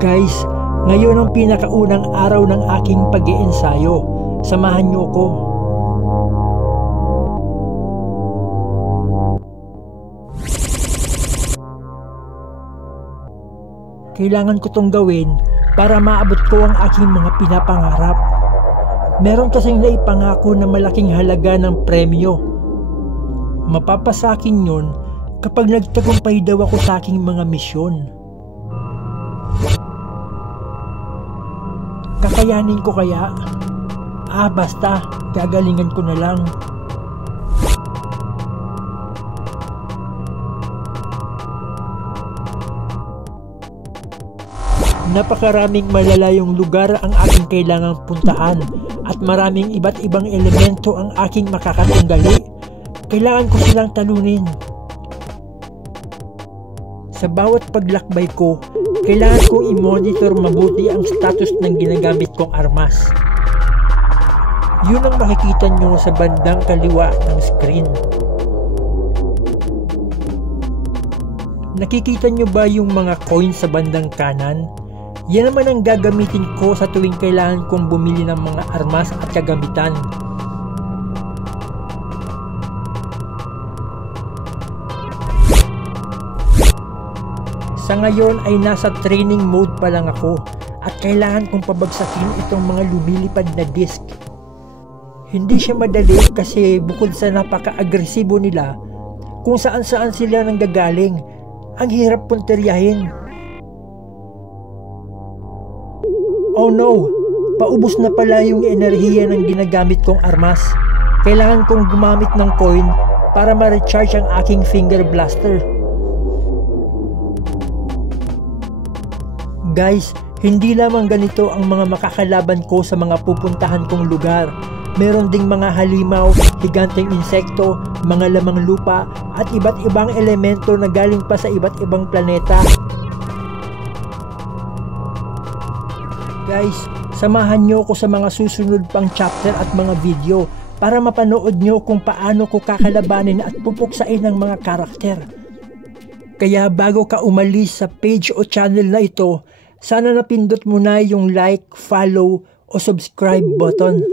Guys, ngayon ang pinakaunang araw ng aking pag-iensayo. Samahan niyo ko. Kailangan ko tong gawin para maabot ko ang aking mga pinapangarap. Meron kasing naipangako na malaking halaga ng premyo. Mapapasakin yun kapag nagtagumpay daw ako sa aking mga misyon. Kakayanin ko kaya? Basta, gagalingan ko na lang. Napakaraming malalayong lugar ang aking kailangang puntahan at maraming iba't ibang elemento ang aking makakatunggali. Kailangan ko silang talunin. Sa bawat paglakbay ko, kailangan kong i-monitor mabuti ang status ng ginagamit kong armas. Yun ang makikita nyo sa bandang kaliwa ng screen. Nakikita nyo ba yung mga coins sa bandang kanan? Yan naman ang gagamitin ko sa tuwing kailangan kong bumili ng mga armas at kagamitan. Sa ngayon ay nasa training mode pa lang ako at kailangan kong pabagsakin itong mga lumilipad na disc. Hindi siya madali kasi bukod sa napaka-agresibo nila, kung saan-saan sila nanggagaling, ang hirap punteriyahin. Oh no! Paubos na pala yung enerhiya ng ginagamit kong armas. Kailangan kong gumamit ng coin para ma-recharge ang aking finger blaster. Guys, hindi lamang ganito ang mga makakalaban ko sa mga pupuntahan kong lugar. Meron ding mga halimaw, higanteng insekto, mga lamang lupa at iba't ibang elemento na galing pa sa iba't ibang planeta. Guys, samahan nyo ko sa mga susunod pang chapter at mga video para mapanood nyo kung paano ko kakalabanin at pupuksain ang mga karakter. Kaya bago ka umalis sa page o channel na ito, sana napindot mo na yung like, follow o subscribe button.